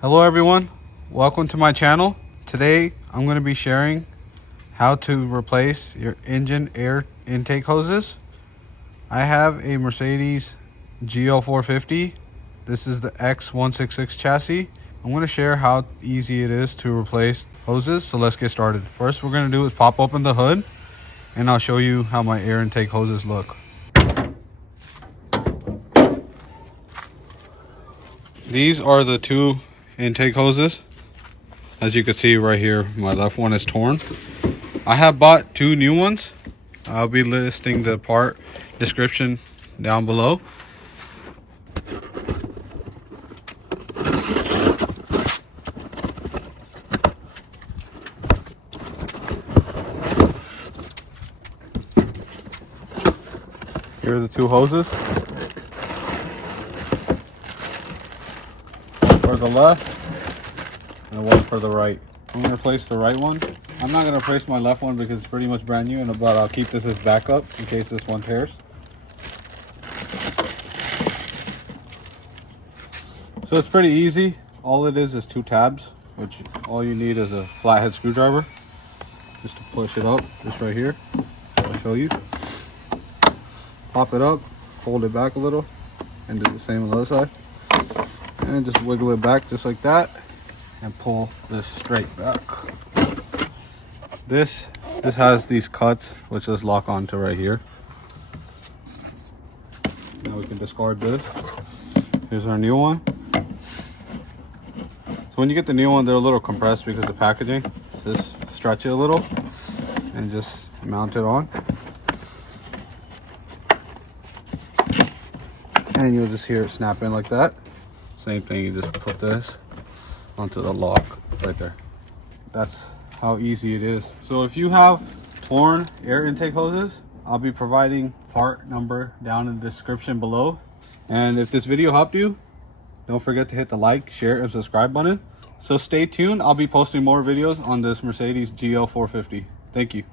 Hello everyone, welcome to my channel. Today I'm going to be sharing how to replace your engine air intake hoses. I have a Mercedes GL450. This is the X166 chassis. I'm going to share how easy it is to replace hoses, so let's get started. First we're going to do is pop open the hood and I'll show you how my air intake hoses look. These are the two intake hoses. As you can see right here, my left one is torn. I have bought two new ones. I'll be listing the part description down below. Here are the two hoses. One for the left and one for the right. I'm going to replace the right one. I'm not going to replace my left one because it's pretty much brand new, but I'll keep this as backup in case this one tears. So it's pretty easy. All it is two tabs, which all you need is a flathead screwdriver just to push it up, just right here. I'll show you. Pop it up, fold it back a little, and do the same on the other side. And just wiggle it back just like that and pull this straight back. This has these cuts which just lock onto right here. Now we can discard this. Here's our new one. So when you get the new one, they're a little compressed because of the packaging. Just stretch it a little and just mount it on. And you'll just hear it snap in like that. Same thing, you just put this onto the lock right there. That's how easy it is. So if you have torn air intake hoses, I'll be providing part number down in the description below. And if this video helped you, don't forget to hit the like, share, and subscribe button. So stay tuned, I'll be posting more videos on this Mercedes GL450. Thank you.